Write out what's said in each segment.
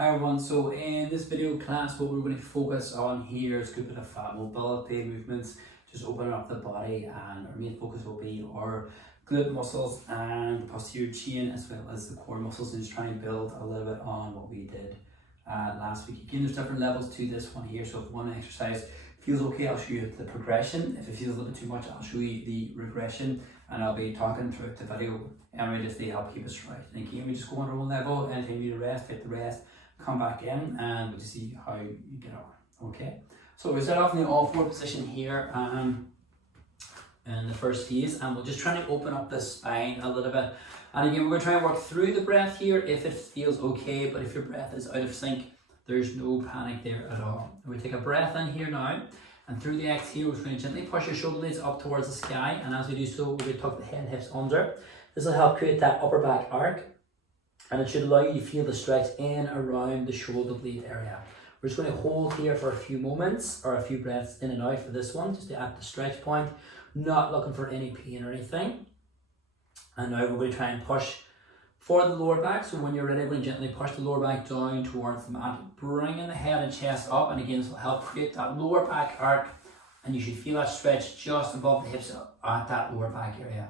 Hi everyone, so in this video class what we're going to focus on here is a good bit of fat mobility movements, just opening up the body, and our main focus will be our glute muscles and the posterior chain as well as the core muscles, and just try and build a little bit on what we did last week. Again, there's different levels to this one here, so if one exercise feels okay, I'll show you the progression. If it feels a little bit too much, I'll show you the regression, and I'll be talking throughout the video anyway just to help keep us right. And again, we just go on our own level, anytime you need to rest, take the rest, come back in, and we'll just see how you get on. Okay, so we start off in the all four position here in the first phase, and we'll just try to open up the spine a little bit. And again, we're going to try and work through the breath here if it feels okay, but if your breath is out of sync, there's no panic there at all. We take a breath in here now, and through the exhale, we're going to gently push your shoulder blades up towards the sky, and as we do so, we're going to tuck the head and hips under. This will help create that upper back arc, and it should allow you to feel the stretch in around the shoulder blade area. We're just going to hold here for a few moments, or a few breaths in and out for this one, just at the stretch point, not looking for any pain or anything. And now we're going to try and push for the lower back. So when you're ready, we're going to gently push the lower back down towards the mat, bringing the head and chest up, and again this will help create that lower back arc, and you should feel that stretch just above the hips at that lower back area.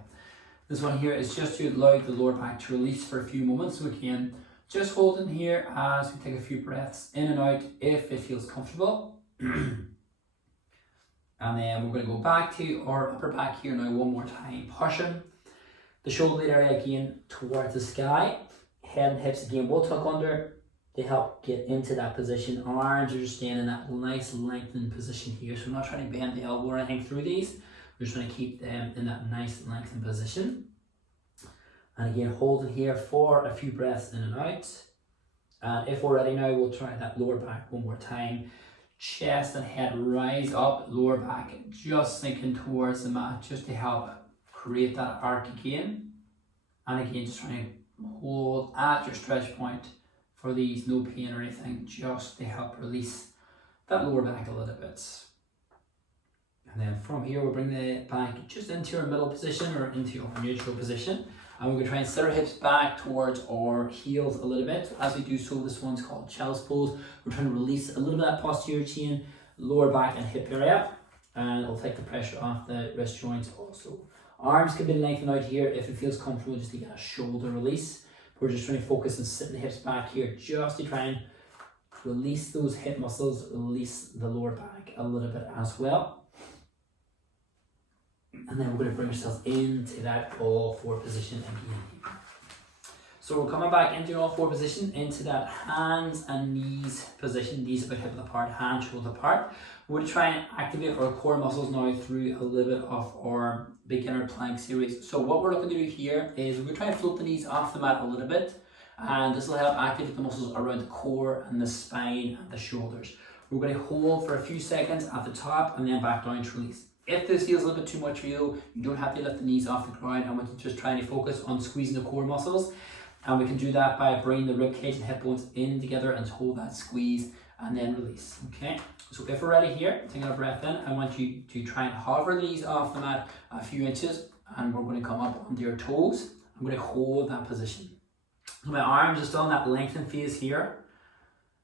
This one here is just to allow the lower back to release for a few moments, so again, just hold in here as we take a few breaths in and out if it feels comfortable. And then we're going to go back to our upper back here now one more time, pushing the shoulder blade area again towards the sky. Head and hips again will tuck under to help get into that position. Arms are just staying in that nice lengthened position here, so we're not trying to bend the elbow or anything through these. We're just trying to keep them in that nice lengthened position. And again, hold it here for a few breaths in and out. And if we're ready now, we'll try that lower back one more time. Chest and head rise up, lower back just sinking towards the mat, just to help create that arc again. And again, just trying to hold at your stretch point for these, no pain or anything, just to help release that lower back a little bit. And then from here, we'll bring the back just into our middle position or into our neutral position. And we're going to try and set our hips back towards our heels a little bit. As we do so, this one's called child's pose. We're trying to release a little bit of that posterior chain, lower back and hip area. And it'll take the pressure off the wrist joints also. Arms can be lengthened out here if it feels comfortable, just to get a shoulder release. We're just trying to focus on sitting the hips back here, just to try and release those hip muscles, release the lower back a little bit as well. And then we're going to bring ourselves into that all four position again. So we're coming back into all four position, into that hands and knees position, knees about hip apart, hands shoulder apart. We're going to try and activate our core muscles now through a little bit of our beginner plank series. So what we're looking to do here is we're going to try and float the knees off the mat a little bit, and this will help activate the muscles around the core and the spine and the shoulders. We're going to hold for a few seconds at the top and then back down to release. If this feels a little bit too much for you, you don't have to lift the knees off the ground. I want you to just trying to focus on squeezing the core muscles. And we can do that by bringing the rib cage and hip bones in together and hold that squeeze and then release. Okay, so if we're ready here, taking a breath in, I want you to try and hover the knees off the mat a few inches, and we're going to come up onto your toes. I'm going to hold that position. So my arms are still in that lengthened phase here.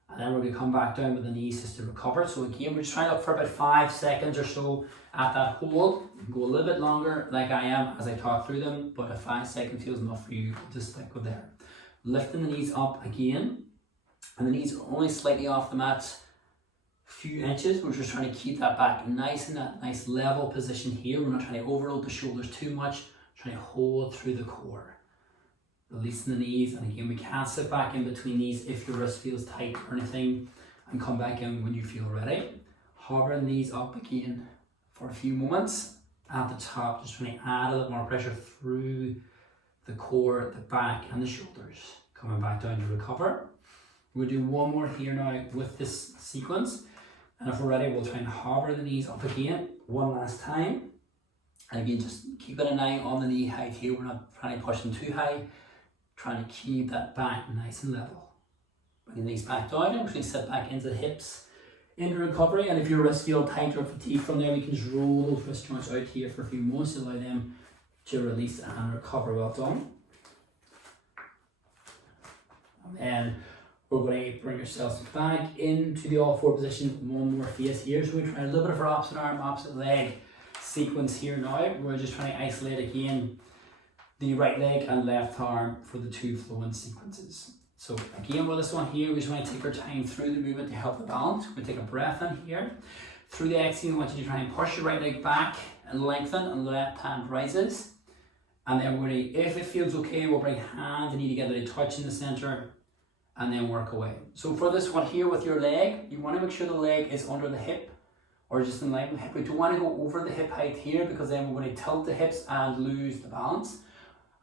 And then we're going to come back down with the knees just to recover. So again, we're just trying to look for about 5 seconds or so at that hold. Go a little bit longer like I am as I talk through them, but if 5 seconds feels enough for you, just stick with there. Lifting the knees up again, and the knees are only slightly off the mat, a few inches. We're just trying to keep that back nice in that nice level position here. We're not trying to overload the shoulders too much, trying to hold through the core. Releasing the knees, and again, we can't sit back in between knees if your wrist feels tight or anything, and come back in when you feel ready. Hover the knees up again for a few moments at the top, just trying to add a little more pressure through the core, the back and the shoulders. Coming back down to recover. We'll do one more here now with this sequence, and if we're ready, we'll try and hover the knees up again one last time. And again, just keeping an eye on the knee height here. We're not trying to push them too high, trying to keep that back nice and level. Bring the knees back down, and we're going to sit back into the hips into recovery. And if your wrists feel tight or fatigued from there, we can just roll those wrist joints out here for a few moments to allow them to release and recover. Well done. And then We're going to bring ourselves back into the all 4 position, one more phase here. So we're trying a little bit of our opposite arm, opposite leg sequence here now. We're just trying to isolate again the right leg and left arm for the 2 flowing sequences. So again, with this one here, we just want to take our time through the movement to help the balance. We're going to take a breath in here. Through the exhale, I want you to try and push your right leg back and lengthen, and the left hand rises. And then we're going to, if it feels okay, we'll bring hand and knee together to touch in the center and then work away. So for this one here with your leg, you want to make sure the leg is under the hip or just in line with the hip. We don't want to go over the hip height here, because then we're going to tilt the hips and lose the balance.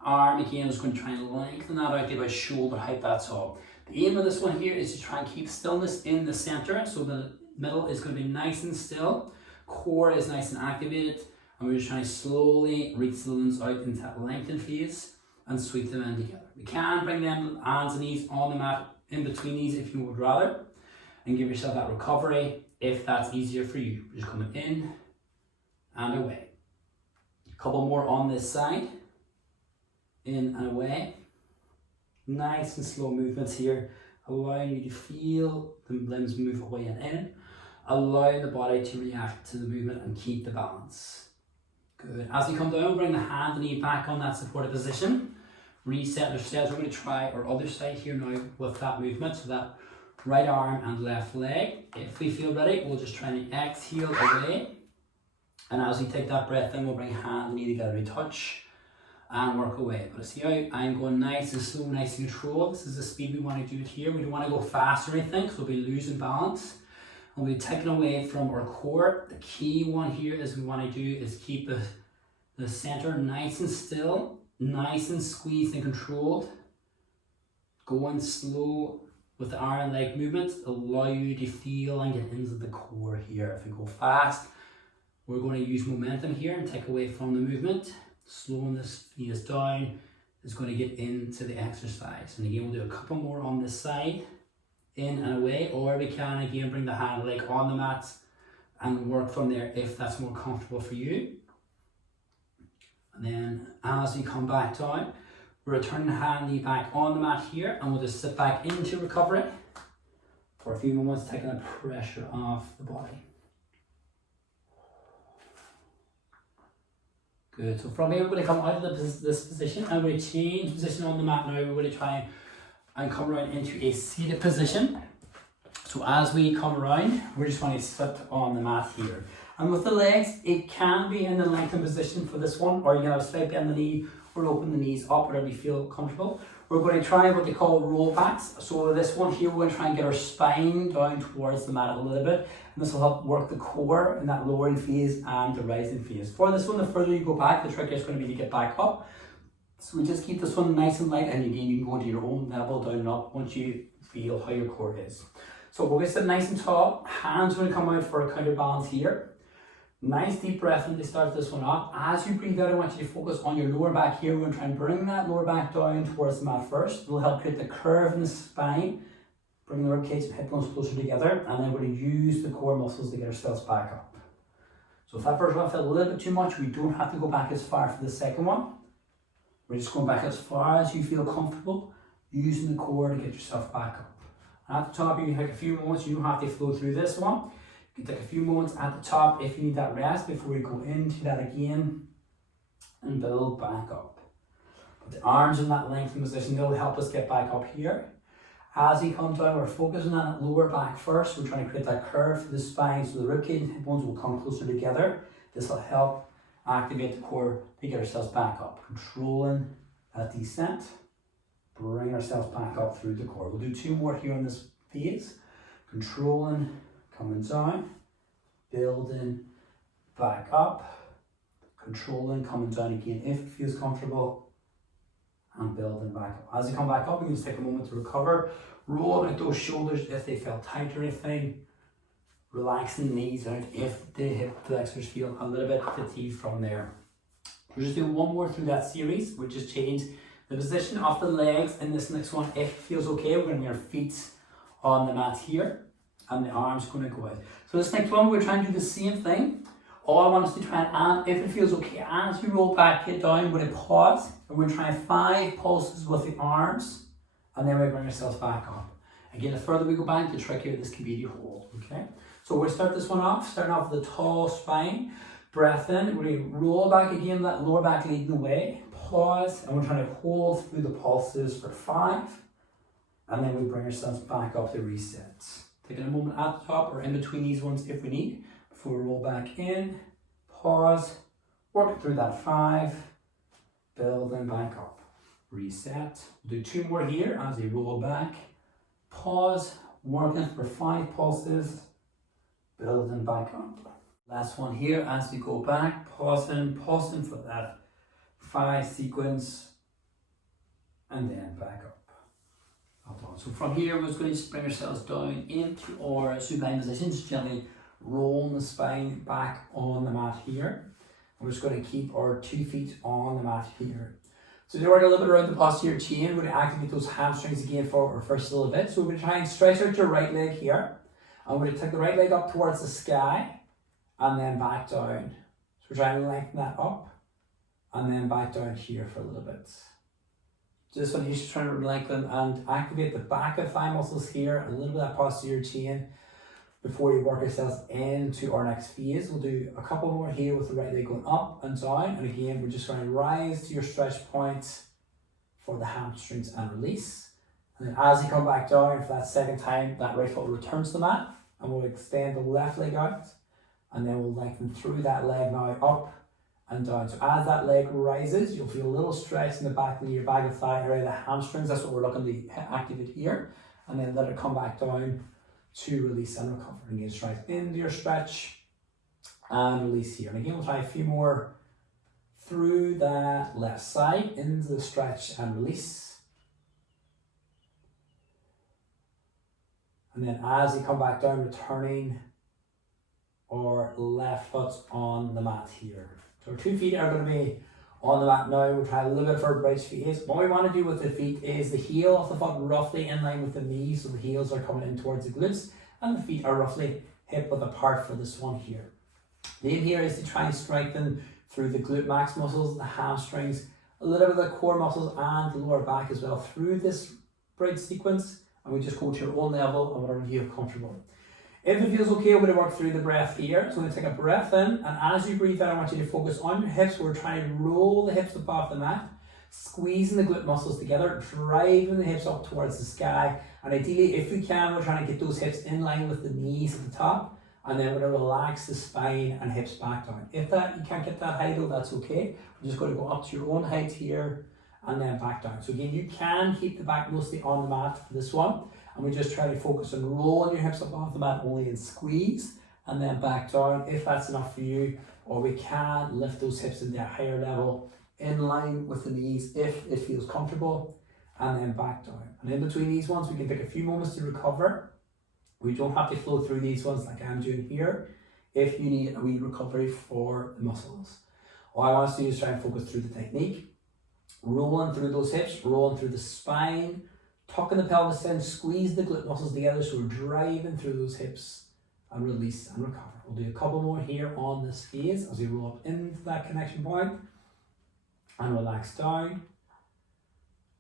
Arm again is going to try and lengthen that out to about shoulder height, that's all. The aim of this one here is to try and keep stillness in the center, so the middle is going to be nice and still, core is nice and activated, and we're just trying to slowly reach the limbs out into that lengthened phase and sweep them in together. We can bring them hands and knees on the mat in between these if you would rather, and give yourself that recovery if that's easier for you. We're just coming in and away. A couple more on this side. In and away. Nice and slow movements here, allowing you to feel the limbs move away and in, allowing the body to react to the movement and keep the balance. Good. As we come down, bring the hand and knee back on that supported position. Reset ourselves. We're going to try our other side here now with that movement, so that right arm and left leg. If we feel ready, we'll just try and exhale away. And as we take that breath in, we'll bring hand and knee together to touch and work away. But see how I'm going nice and slow, nice and controlled. This is the speed we want to do it here. We don't want to go fast or anything, because we'll be losing balance. And we'll be taken away from our core. The key one here is we want to do is keep the center nice and still, nice and squeezed and controlled. Going slow with the arm and leg movements, allow you to feel and get into the core here. If we go fast, we're going to use momentum here and take away from the movement. Slowing this phase down is going to get into the exercise. And again, we'll do a couple more on this side, in and away, or we can again bring the hand leg on the mat and work from there if that's more comfortable for you. And then as we come back down, we're returning the hand knee back on the mat here, and we'll just sit back into recovery for a few moments, taking the pressure off the body. Good. So from here, we're going to come out of this position, and we're going to change position on the mat now. We're going to try and come around into a seated position. So as we come around, we're just going to sit on the mat here. And with the legs, it can be in the lengthened position for this one, or you can have a slight bend the knee or open the knees up, whatever you feel comfortable. We're going to try what they call roll backs. So this one here, we're going to try and get our spine down towards the mat a little bit. And this will help work the core in that lowering phase and the rising phase. For this one, the further you go back, the trick is going to be to get back up. So we just keep this one nice and light, and again, you can go to your own level, down and up, once you feel how your core is. So we're going to sit nice and tall. Hands are going to come out for a counterbalance here. Nice deep breath in to start this one off. As you breathe out, I want you to focus on your lower back here. We're going to try and bring that lower back down towards the mat first. It'll help create the curve in the spine. Bring the ribcage and hip bones closer together. And then we're going to use the core muscles to get ourselves back up. So if that first one felt a little bit too much, we don't have to go back as far for the second one. We're just going back as far as you feel comfortable, using the core to get yourself back up. And at the top, you can take a few moments. You don't have to flow through this one. You can take a few moments at the top if you need that rest before we go into that again and build back up. Put the arms in that lengthened position, they'll help us get back up here. As we come down, we're focusing on that lower back first. We're trying to create that curve to the spine so the ribcage and hip bones will come closer together. This will help activate the core to get ourselves back up. Controlling that descent, bring ourselves back up through the core. We'll do 2 more here on this phase. Controlling, coming down, building back up, controlling, coming down again if it feels comfortable, and building back up. As you come back up, you can just take a moment to recover, roll out those shoulders if they felt tight or anything, relaxing the knees out if the hip flexors feel a little bit fatigued from there. We're just doing 1 more through that series, which is change the position of the legs in this next one. If it feels okay, we're going to bring our feet on the mat here, and the arms going to go out. So this next one, we're trying to do the same thing. All I want us to try and, if it feels okay, as we roll back, hit down, we're going to pause, and we're trying 5 pulses with the arms, and then we bring ourselves back up. Again, the further we go back, the trickier this can be to hold, okay? So we'll start this one off, starting off with a tall spine. Breath in, we roll back again, that lower back leading the way. Pause, and we're trying to hold through the pulses for 5. And then we bring ourselves back up to resets. Taking a moment at the top or in between these ones if we need, before we roll back in. Pause, work through that 5, build and back up. Reset. We'll do 2 more here as we roll back. Pause, working for 5 pulses, build and back up. Last one here as we go back, pausing for that 5 sequence, and then back up. So from here, we're just going to bring ourselves down into our supine position, just gently rolling the spine back on the mat here. We're just going to keep our 2 feet on the mat here. So to work a little bit around the posterior chain, we're going to activate those hamstrings again for our first little bit. So we're going to try and stretch out your right leg here. And we're going to take the right leg up towards the sky and then back down. So we're trying to lengthen that up and then back down here for a little bit. This one you're just trying to lengthen and activate the back of thigh muscles here, a little bit of that posterior chain before you work yourselves into our next phase. We'll do a couple more here with the right leg going up and down. And again, we're just going to rise to your stretch point for the hamstrings and release. And then as you come back down for that second time, that right foot returns to the mat and we'll extend the left leg out. And then we'll lengthen through that leg now up and down. So as that leg rises, you'll feel a little stretch in the back of your back of thigh area, the hamstrings. That's what we're looking to activate here. And then let it come back down to release and recover. Again, straight into your stretch and release here. And again, we'll try a few more through that left side, into the stretch and release. And then as you come back down, returning our left foot on the mat here. So our 2 feet are going to be on the mat now. We'll try a little bit for a bridge phase. What we want to do with the feet is the heel of the foot roughly in line with the knees, so the heels are coming in towards the glutes, and the feet are roughly hip width apart for this one here. The aim here is to try and strengthen through the glute max muscles, the hamstrings, a little bit of the core muscles and the lower back as well through this bridge sequence, and we just go to your own level and whatever you feel comfortable. If it feels okay, we're going to work through the breath here. So we're going to take a breath in, and as you breathe out, I want you to focus on your hips. We're trying to roll the hips up off the mat, squeezing the glute muscles together, driving the hips up towards the sky. And ideally, if we can, we're trying to get those hips in line with the knees at the top, and then we're going to relax the spine and hips back down. If that you can't get that height, though, that's okay. We're just going to go up to your own height here, and then back down. So again, you can keep the back mostly on the mat for this one. And we just try to focus on rolling your hips up off the mat only and squeeze and then back down if that's enough for you. Or we can lift those hips into a higher level in line with the knees if it feels comfortable, and then back down. And in between these ones, we can take a few moments to recover. We don't have to flow through these ones like I'm doing here if you need a wee recovery for the muscles. All I want us to do is try and focus through the technique, rolling through those hips, rolling through the spine, tucking the pelvis in, squeeze the glute muscles together so we're driving through those hips and release and recover. We'll do a couple more here on this phase as we roll up into that connection point and relax down,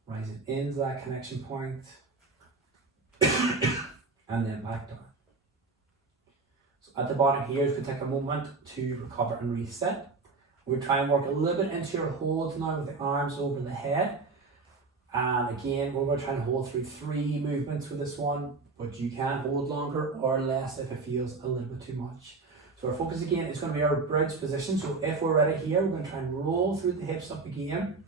rising into that connection point and then back down. So at the bottom here, you can take a moment to recover and reset. We'll try and work a little bit into your hold now with the arms over the head. And again, we're going to try and hold through 3 movements with this one, but you can hold longer or less if it feels a little bit too much. So our focus again is going to be our bridge position. So if we're ready here, we're going to try and roll through the hips up again,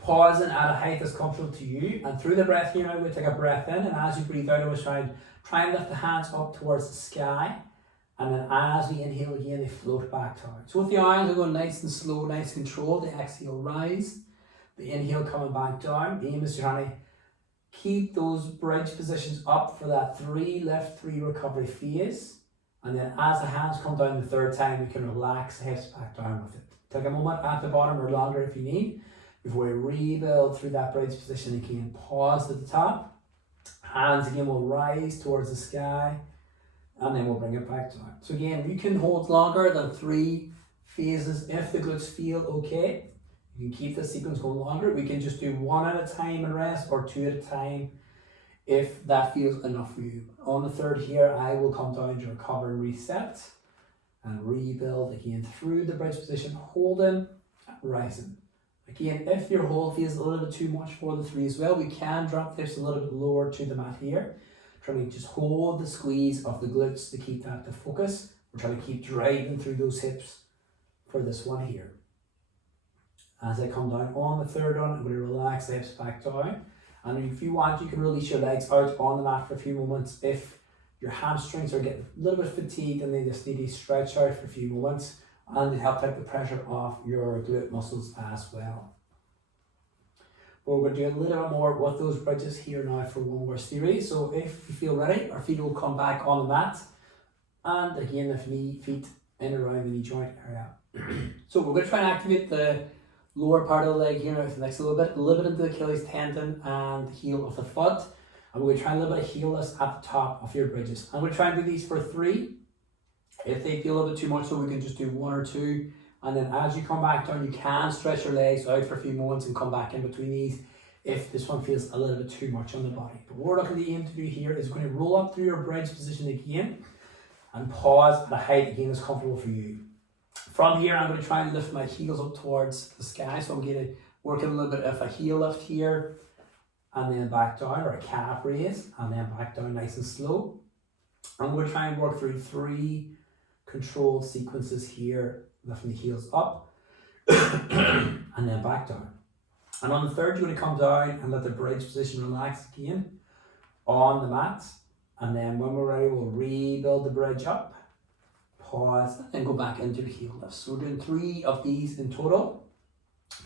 pausing at a height that's comfortable to you. And through the breath here now, we'll take a breath in, and as you breathe out, always try and lift the hands up towards the sky. And then as we inhale again, they float back down. So with the arms, we're going nice and slow, nice and controlled. The exhale, rise. The inhale coming back down. The aim is to try to keep those bridge positions up for that 3 lift, 3 recovery phase. And then as the hands come down the 3rd time, we can relax the hips back down with it. Take a moment at the bottom or longer if you need, before we rebuild through that bridge position again. Pause at the top. Hands again will rise towards the sky, and then we'll bring it back down. So again, you can hold longer than 3 phases if the glutes feel okay. You can keep the sequence going longer. We can just do 1 at a time and rest, or 2 at a time if that feels enough for you. On the third here, I will come down to recover and reset and rebuild again through the bridge position, holding, rising. Again, if your hold feels a little bit too much for the 3 as well, we can drop this a little bit lower to the mat here. Trying to just hold the squeeze of the glutes to keep that to focus. We're trying to keep driving through those hips for this one here. As I come down on the third one, I'm going to relax the hips back down. And if you want, you can release your legs out on the mat for a few moments. If your hamstrings are getting a little bit fatigued and they just need to stretch out for a few moments, and it helps take the pressure off your glute muscles as well. But we're going to do a little bit more with those bridges here now for one more series. So if you feel ready, our feet will come back on the mat. And again, the feet in around the knee joint area. So we're going to try and activate the lower part of the leg here now for the next little bit into the Achilles tendon and the heel of the foot. And we're going to try a little bit of heel lifts at the top of your bridges. I'm going to try and do these for 3. If they feel a little bit too much, so we can just do 1 or 2. And then as you come back down, you can stretch your legs out for a few moments and come back in between these if this one feels a little bit too much on the body. But what we're looking to aim to do here is going to roll up through your bridge position again and pause at a height again that's comfortable for you. From here, I'm going to try and lift my heels up towards the sky. So I'm going to work a little bit of a heel lift here and then back down, or a calf raise, and then back down nice and slow. I'm going to try and work through 3 controlled sequences here, lifting the heels up and then back down. And on the third, you're going to come down and let the bridge position relax again on the mat. And then when we're ready, we'll rebuild the bridge up, pause, and go back into the heel lift. So we're doing 3 of these in total.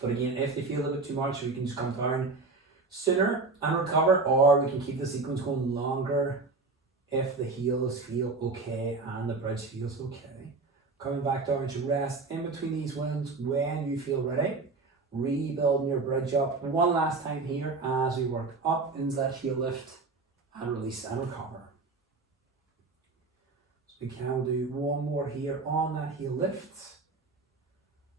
But again, if they feel a little bit too much, we can just come down sooner and recover, or we can keep the sequence going longer if the heels feel okay and the bridge feels okay. Coming back down to rest in between these ones when you feel ready. Rebuilding your bridge up one last time here as we work up into that heel lift and release and recover. So we can do 1 more here on that heel lift.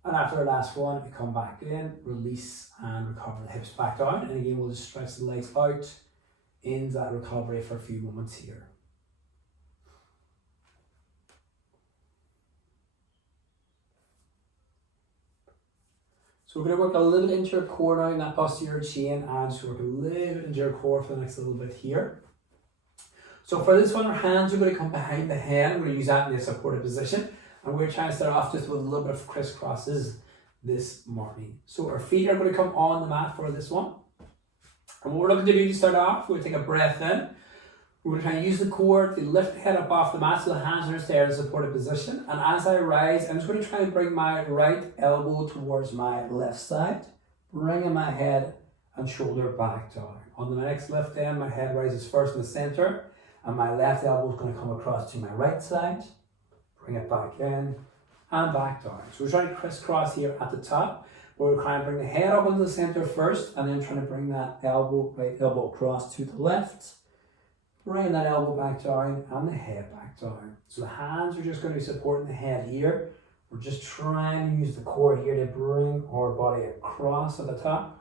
And after the last one, we come back in, release and recover the hips back down. And again, we'll just stretch the legs out into that recovery for a few moments here. So we're going to work a little bit into your core now in that posterior chain, and just work a little bit into your core for the next little bit here. So for this one, our hands are going to come behind the head. We're going to use that in a supported position. And we're trying to start off just with a little bit of crisscrosses this morning. So our feet are going to come on the mat for this one. And what we're looking to do to start off, we're going to take a breath in. We're going to try and use the core to lift the head up off the mat so the hands are there in a supported position. And as I rise, I'm just going to try and bring my right elbow towards my left side, bringing my head and shoulder back down. On the next lift in, my head rises first in the center, and my left elbow is going to come across to my right side. Bring it back in and back down. So we're trying to crisscross here at the top. We're trying to bring the head up into the center first, and then trying to bring that right elbow across to the left. Bring that elbow back down and the head back down. So the hands are just going to be supporting the head here. We're just trying to use the core here to bring our body across at the top.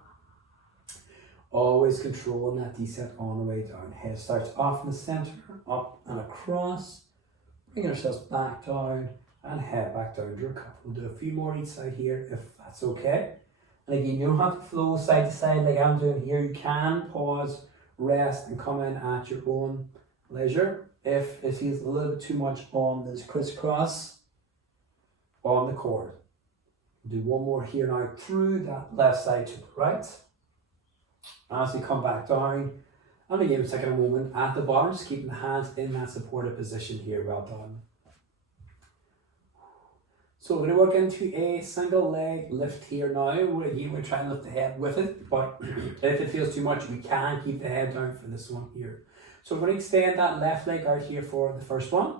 Always controlling that descent on the way down. Head starts off in the center, up and across. Bring ourselves back down and head back down to recover. We'll do a few more each side here if that's okay. And again, you don't have to flow side to side like I'm doing here. You can pause, rest, and come in at your own leisure if it feels a little bit too much on this crisscross on the cord. We'll do 1 more here now through that left side to the right. As we come back down, and again, we're taking a moment at the bottom, just keeping the hands in that supported position here. Well done. So we're going to work into a single leg lift here now. We're trying to lift the head with it, but if it feels too much, we can keep the head down for this one here. So we're going to extend that left leg out here for the first one.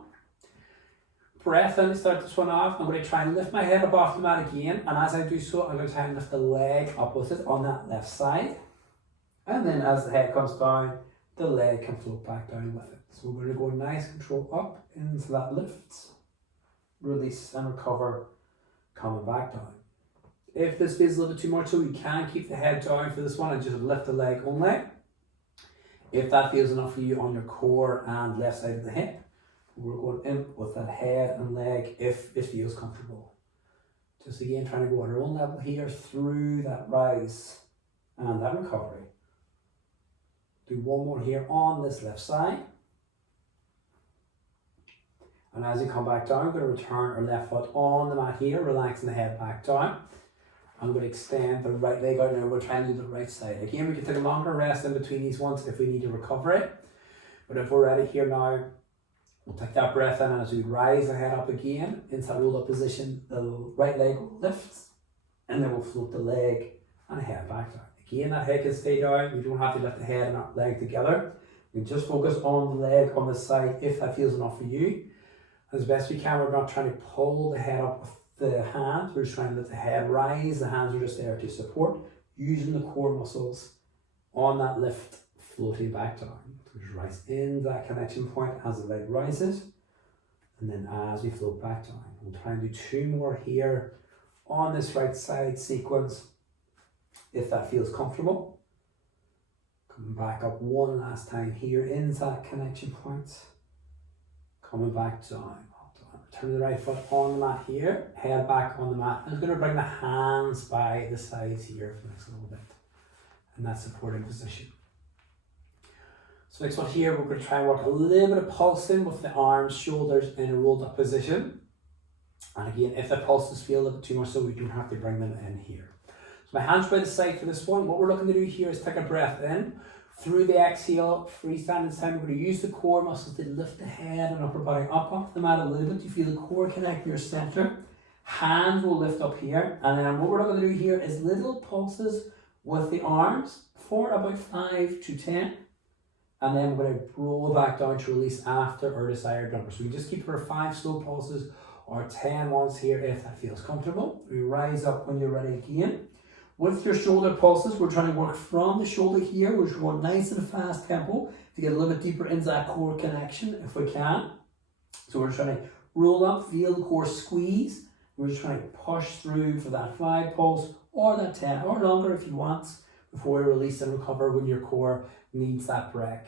Breath in to start this one off. I'm going to try and lift my head up off the mat again, and as I do so, I'm going to try and lift the leg up with it on that left side. And then as the head comes down, the leg can float back down with it. So we're going to go nice control up into that lift. Release and recover, coming back down. If this feels a little bit too much, so we can keep the head down for this one and just lift the leg only. If that feels enough for you on your core and left side of the hip, we're going in with that head and leg if it feels comfortable. Just again, trying to go on our own level here through that rise and that recovery. Do one more here on this left side. And as you come back down, I'm going to return our left foot on the mat here, relaxing the head back down. I'm going to extend the right leg out now. We'll try and do the right side. Again, we can take a longer rest in between these ones if we need to recover it. But if we're ready here now, we'll take that breath in, and as we rise the head up again, into that rolled up position, the right leg will lift, and then we'll float the leg and head back down. Again, that head can stay down. We don't have to lift the head and that leg together. We can just focus on the leg on the side if that feels enough for you. As best we can, we're not trying to pull the head up with the hands. We're just trying to let the head rise. The hands are just there to support, using the core muscles on that lift, floating back down. So just rise in that connection point as the leg rises, and then as we float back down. We'll try and do 2 more here on this right side sequence, if that feels comfortable. Coming back up one last time here into that connection point. Coming back down. Turn the right foot on the mat here, head back on the mat. I'm going to bring the hands by the sides here for the next little bit, in that supporting position. So next one here, we're going to try and work a little bit of pulsing with the arms, shoulders in a rolled up position. And again, if the pulses feel a little bit too much, so we don't have to bring them in here. So my hands by the side for this one. What we're looking to do here is take a breath in. Through the exhale, freestanding time, we're going to use the core muscles to lift the head and upper body up off the mat a little bit. You feel the core connect to your center. Hands will lift up here. And then what we're going to do here is little pulses with the arms for about 5 to 10. And then we're going to roll back down to release after our desired number. So we just keep for 5 slow pulses or 10 ones here if that feels comfortable. We rise up when you're ready again. With your shoulder pulses, we're trying to work from the shoulder here. We're going nice and fast tempo to get a little bit deeper into that core connection if we can. So we're trying to roll up, feel the core squeeze. We're just trying to push through for that 5 pulse or that 10 or longer if you want before we release and recover when your core needs that break.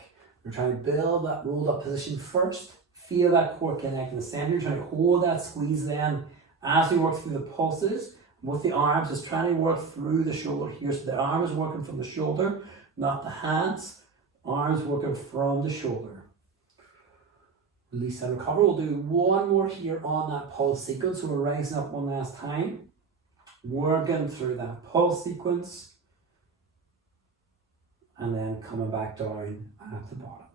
We're trying to build that rolled up position first. Feel that core connect in the center. You're trying to hold that squeeze then as we work through the pulses. With the arms, is trying to work through the shoulder here. So the arm is working from the shoulder, not the hands. Arms working from the shoulder. Release and recover. We'll do 1 more here on that pulse sequence. So we're rising up one last time. Working through that pulse sequence. And then coming back down at the bottom.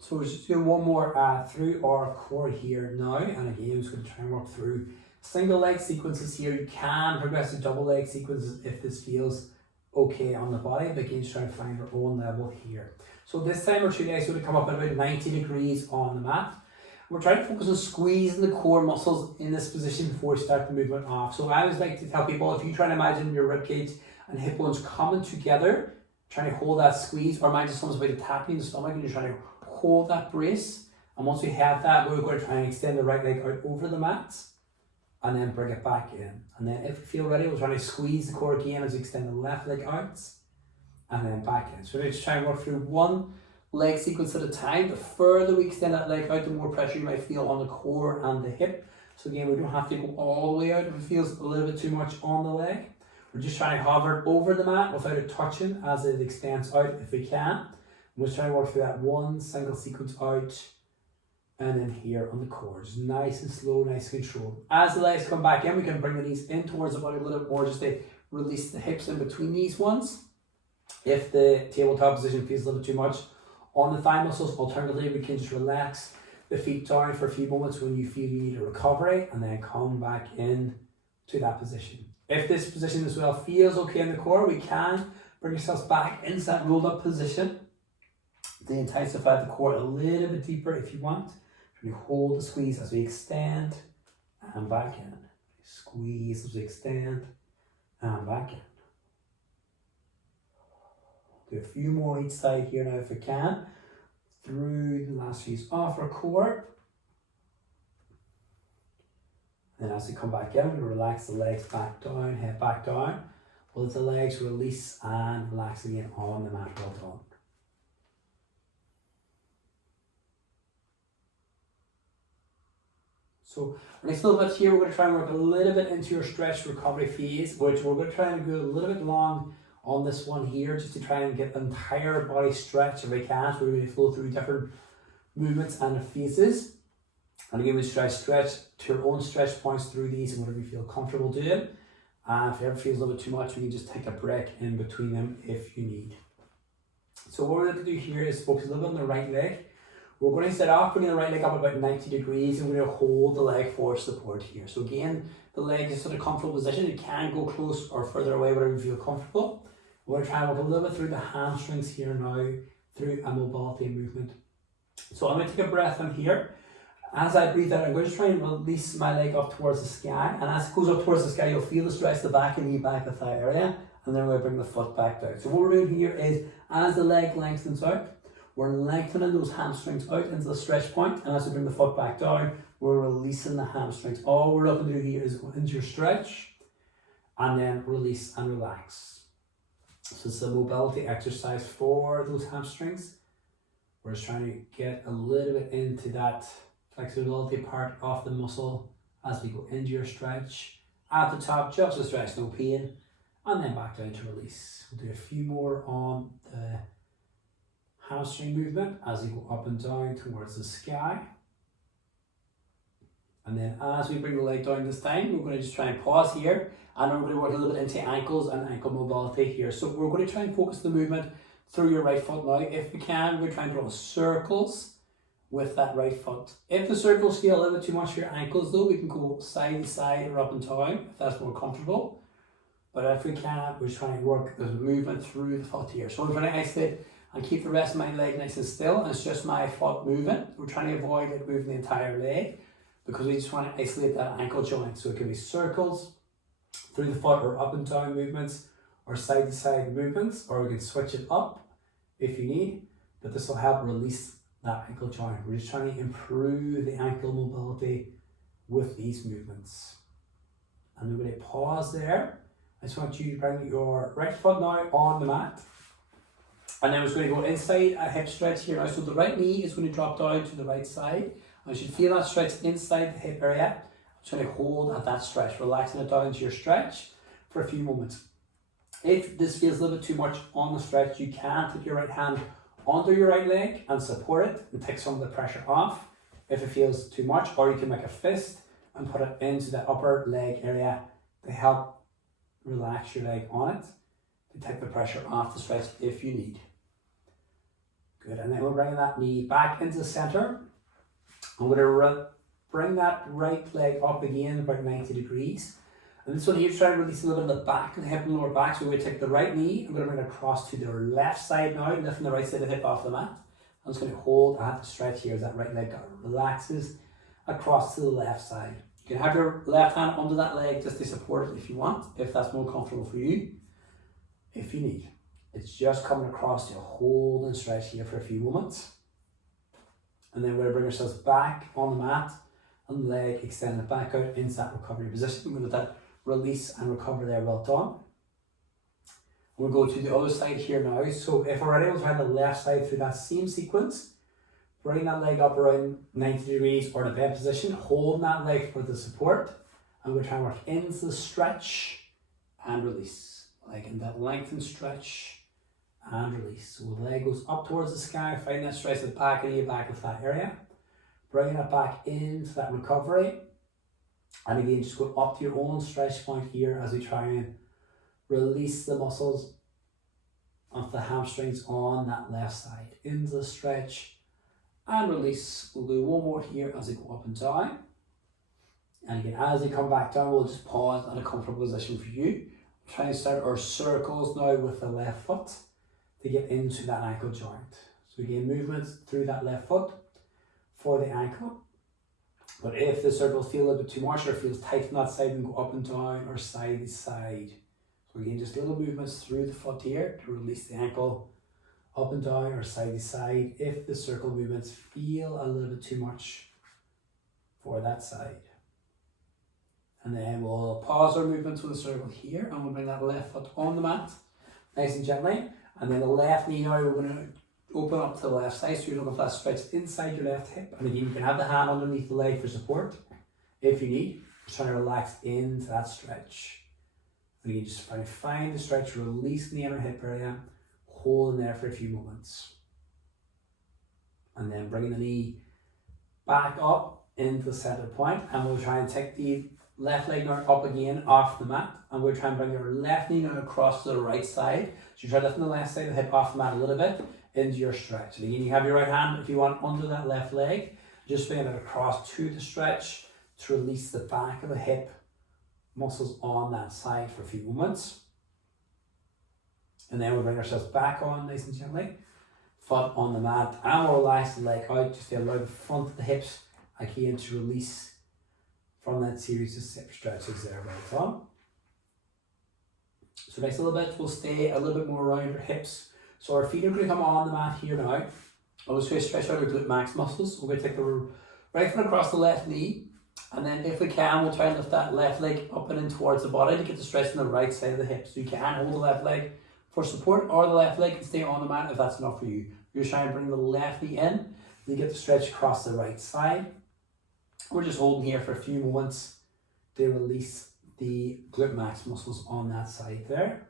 So we're just doing 1 more through our core here now. And again, I'm just going to try and work through single leg sequences here. You can progress to double leg sequences if this feels okay on the body, but again, just trying to find our own level here. So this time our 2 legs would come up at about 90 degrees on the mat. We're trying to focus on squeezing the core muscles in this position before we start the movement off. So I always like to tell people, if you try to imagine your ribcage and hip bones coming together, trying to hold that squeeze, or imagine someone's about to tap you in the stomach and you're trying to hold that brace. And once we have that, we're going to try and extend the right leg out over the mat. And then bring it back in. And then if you feel ready, we'll try to squeeze the core again as we extend the left leg out. And then back in. So we're just trying to work through 1 leg sequence at a time. The further we extend that leg out, the more pressure you might feel on the core and the hip. So again, we don't have to go all the way out if it feels a little bit too much on the leg. We're just trying to hover over the mat without it touching as it extends out if we can. We're just trying to work through that 1 single sequence out. And then here on the core, just nice and slow, nice and controlled. As the legs come back in, we can bring the knees in towards the body a little bit more, just to release the hips in between these ones. If the tabletop position feels a little bit too much on the thigh muscles, alternatively, we can just relax the feet down for a few moments when you feel you need a recovery, and then come back in to that position. If this position as well feels okay in the core, we can bring yourselves back into that rolled up position to intensify the core a little bit deeper if you want. We hold the squeeze as we extend and back in. Squeeze as we extend and back in. Do a few more each side here now if we can. Through the last few off our core. And as we come back in, we relax the legs back down, head back down. Let the legs release and relax again on the mat. Well done. So our next little bit here, we're going to try and work a little bit into your stretch recovery phase, which we're going to try and go a little bit long on this one here, just to try and get the entire body stretch if we can. So we're going to flow through different movements and phases. And again, we stretch to your own stretch points through these and whatever you feel comfortable doing. And if it ever feels a little bit too much, we can just take a break in between them if you need. So what we're going to do here is focus a little bit on the right leg. We're going to start off bringing the right leg up about 90 degrees and we're going to hold the leg for support here. So again, the leg is in a comfortable position. You can go close or further away, wherever you feel comfortable. We're going to try and work a little bit through the hamstrings here now, through a mobility movement. So I'm going to take a breath in here. As I breathe out, I'm going to try and release my leg up towards the sky. And as it goes up towards the sky, you'll feel the stretch the back and knee, back, the thigh area. And then we're going to bring the foot back down. So what we're doing here is, as the leg lengthens out, we're lengthening those hamstrings out into the stretch point. And as we bring the foot back down, we're releasing the hamstrings. All we're looking to do here is go into your stretch and then release and relax. So it's a mobility exercise for those hamstrings. We're just trying to get a little bit into that flexibility part of the muscle as we go into your stretch. At the top, just a stretch, no pain, and then back down to release. We'll do a few more on the hamstring movement as we go up and down towards the sky. And then as we bring the leg down this time, we're going to just try and pause here, and then we're going to work a little bit into ankles and ankle mobility here. So we're going to try and focus the movement through your right foot now. If we can, we're trying to draw circles with that right foot. If the circles feel a little bit too much for your ankles though, we can go side to side or up and down if that's more comfortable. But if we can, we're trying to work the movement through the foot here. So we're trying to isolate and keep the rest of my leg nice and still, and it's just my foot moving. We're trying to avoid it moving the entire leg because we just want to isolate that ankle joint. So it can be circles through the foot or up and down movements or side to side movements, or we can switch it up if you need, but this will help release that ankle joint. We're just trying to improve the ankle mobility with these movements. And we're going to pause there. I just want you to bring your right foot now on the mat. And then we're just going to go inside a hip stretch here now. So the right knee is going to drop down to the right side. I should feel that stretch inside the hip area. I'm trying to hold at that stretch, relaxing it down into your stretch for a few moments. If this feels a little bit too much on the stretch, you can take your right hand onto your right leg and support it and take some of the pressure off if it feels too much, or you can make a fist and put it into the upper leg area to help relax your leg on it, to take the pressure off the stretch if you need. Good, and then we're bringing that knee back into the center. I'm going to bring that right leg up again about 90 degrees. And this one here, try to release a little bit of the back of the hip and lower back. So we're going to take the right knee, I'm going to bring it across to the left side now, lifting the right side of the hip off the mat. I'm just going to hold at the stretch here as that right leg relaxes across to the left side. You can have your left hand under that leg just to support it if you want, if that's more comfortable for you, if you need. It's just coming across to hold and stretch here for a few moments. And then we're going to bring ourselves back on the mat and the leg extended back out into that recovery position. We're going to let that release and recover there, well done. We'll go to the other side here now. So if we're able to have the left side through that same sequence, bring that leg up around 90 degrees or in a bed position, holding that leg for the support, and we're trying to work into the stretch and release. Like in that lengthened stretch and release. So the leg goes up towards the sky, find that stretch at the back of your back of that area, bringing it back into that recovery. And again, just go up to your own stretch point here as we try and release the muscles of the hamstrings on that left side. Into the stretch and release. We'll do one more here as we go up and down. And again, as we come back down, we'll just pause at a comfortable position for you. Try and start our circles now with the left foot to get into that ankle joint. So again, movements through that left foot for the ankle. But if the circles feel a little bit too much or feels tight on that side, then go up and down or side to side. So again, just little movements through the foot here to release the ankle up and down or side to side if the circle movements feel a little bit too much for that side. And then we'll pause our movements with a circle here and we'll bring that left foot on the mat, nice and gently. And then the left knee now, we're going to open up to the left side, so you're looking for that stretch inside your left hip. And again, you can have the hand underneath the leg for support if you need. Just trying to relax into that stretch. And again, just trying to find the stretch, releasing the inner hip area, holding there for a few moments. And then bringing the knee back up into the center point, and we'll try and take the left leg now up again off the mat, and we'll try and bring your left knee now across to the right side. So you try lifting the left side of the hip off the mat a little bit into your stretch. And again, you have your right hand, if you want, under that left leg, just bring it across to the stretch to release the back of the hip muscles on that side for a few moments. And then we'll bring ourselves back on nice and gently, foot on the mat, and we'll relax the leg out just to allow the front of the hips again to release from that series of hip stretches there, right on. So next a little bit, we'll stay a little bit more around our hips. So our feet are going to come on the mat here now. I'll just stretch out our glute max muscles. We're going to take the right foot across the left knee, and then if we can, we'll try and lift that left leg up and in towards the body to get the stretch on the right side of the hip. So you can hold the left leg for support, or the left leg can stay on the mat if that's enough for you. You're trying to bring the left knee in, and you get the stretch across the right side. We're just holding here for a few moments to release the glute max muscles on that side there.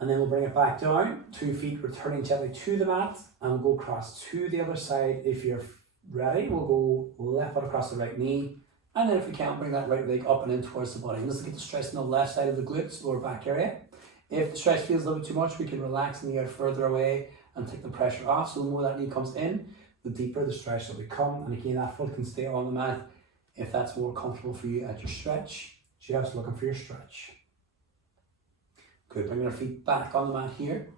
And then we'll bring it back down, 2 feet returning gently to the mat, and we'll go across to the other side. If you're ready, we'll go left foot across the right knee, and then if we can, bring that right leg up and in towards the body. And this will get the stretch on the left side of the glutes, lower back area. If the stretch feels a little bit too much, we can relax the knee out further away and take the pressure off. So the more that knee comes in, the deeper the stretch will become. And again, that foot can stay on the mat if that's more comfortable for you at your stretch. Just looking for your stretch. Good, bring our feet back on the mat here.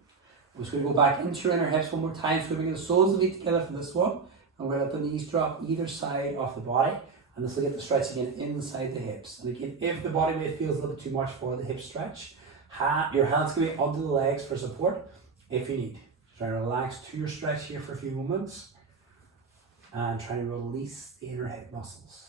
We're just going to go back into your inner hips one more time. So we're bringing the soles of the feet together for this one. And we're going to let the knees drop either side of the body. And this will get the stretch again inside the hips. And again, if the body weight feels a little bit too much for the hip stretch, your hands can be under the legs for support if you need. Try to relax to your stretch here for a few moments. And try to release the inner hip muscles.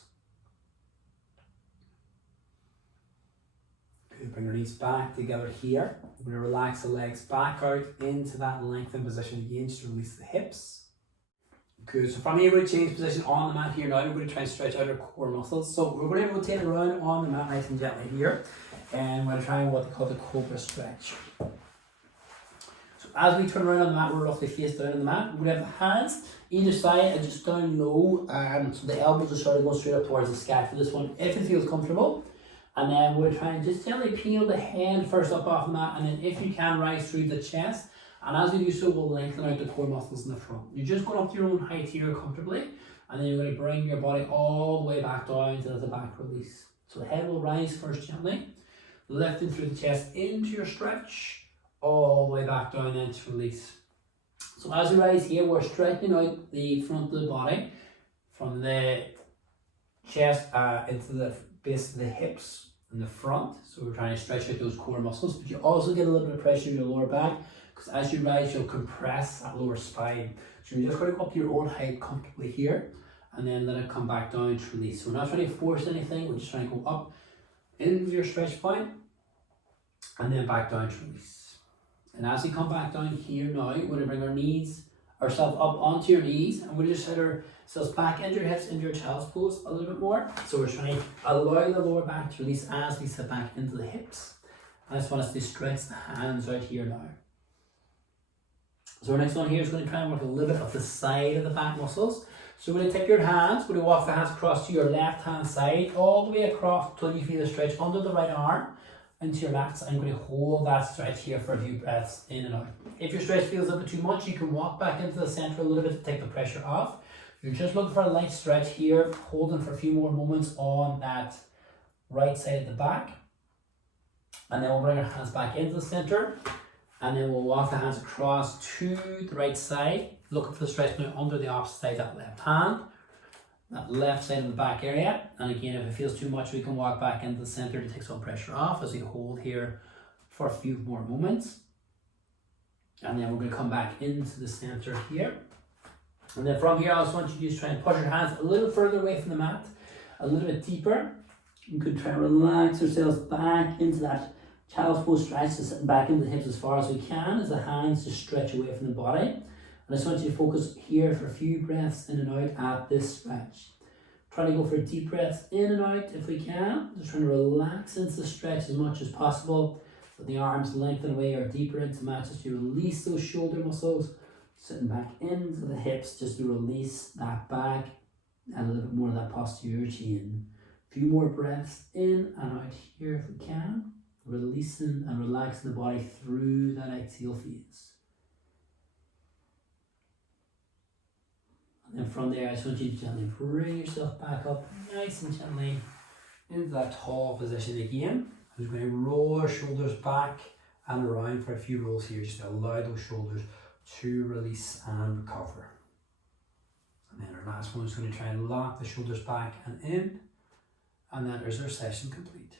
Good, bring your knees back together here. We're going to relax the legs back out into that lengthened position again, just to release the hips. Good, so from here we're going to change position on the mat here now. We're going to try and stretch out our core muscles. So we're going to rotate around on the mat nice and gently here. And we're going to try what they call the cobra stretch. So as we turn around on the mat, we're roughly face down on the mat. We're going to have the hands either side and just down low. So the elbows are sort of going straight up towards the sky for this one, if it feels comfortable. And then we're trying to just gently peel the head first up off the mat, and then if you can, rise through the chest. And as we do so, we'll lengthen out the core muscles in the front. You're just going up to your own height here comfortably, and then you're going to bring your body all the way back down to the back release. So the head will rise first gently, lifting through the chest into your stretch, all the way back down then to release. So as we rise here, we're stretching out the front of the body from the chest into the base of the hips in the front. So we're trying to stretch out those core muscles, but you also get a little bit of pressure in your lower back, because as you rise, you'll compress that lower spine. So you're just going to go up to your own height comfortably here, and then let it come back down to release. So we're not trying to force anything, we're just trying to go up into your stretch point, and then back down to release. And as we come back down here now, we're going to bring ourselves up onto your knees, and we'll just set ourselves back into your hips, into your child's pose a little bit more. So we're trying to allow the lower back to release as we sit back into the hips. I just want us to stretch the hands out here now. So our next one here is going to try and work a little bit of the side of the back muscles. So we're going to take your hands, we're going to walk the hands across to your left hand side, all the way across until you feel a stretch under the right arm into your lats. I'm going to hold that stretch here for a few breaths in and out. If your stretch feels a bit too much, you can walk back into the center a little bit to take the pressure off. You're just looking for a light stretch here, holding for a few more moments on that right side of the back. And then we'll bring our hands back into the center, and then we'll walk the hands across to the right side, looking for the stretch now under the opposite side, that left hand, that left side of the back area. And again, if it feels too much, we can walk back into the center to take some pressure off as we hold here for a few more moments. And then we're going to come back into the center here. And then from here, I just want you to just try and push your hands a little further away from the mat, a little bit deeper. You could try and relax yourselves back into that child's pose stretch, to sitting back into the hips as far as we can, as the hands just stretch away from the body. And I just want you to focus here for a few breaths in and out at this stretch. Trying to go for deep breaths in and out if we can. Just trying to relax into the stretch as much as possible. So the arms lengthen away or deeper into mat just to release those shoulder muscles. Sitting back into the hips just to release that back and a little bit more of that posterior chain. A few more breaths in and out here if we can. Releasing and relaxing the body through that exhale phase. And then from there, I just want you to gently bring yourself back up nice and gently into that tall position again. I'm just going to roll our shoulders back and around for a few rolls here, just to allow those shoulders to release and recover. And then our last one is going to try and lock the shoulders back and in. And that is our session complete.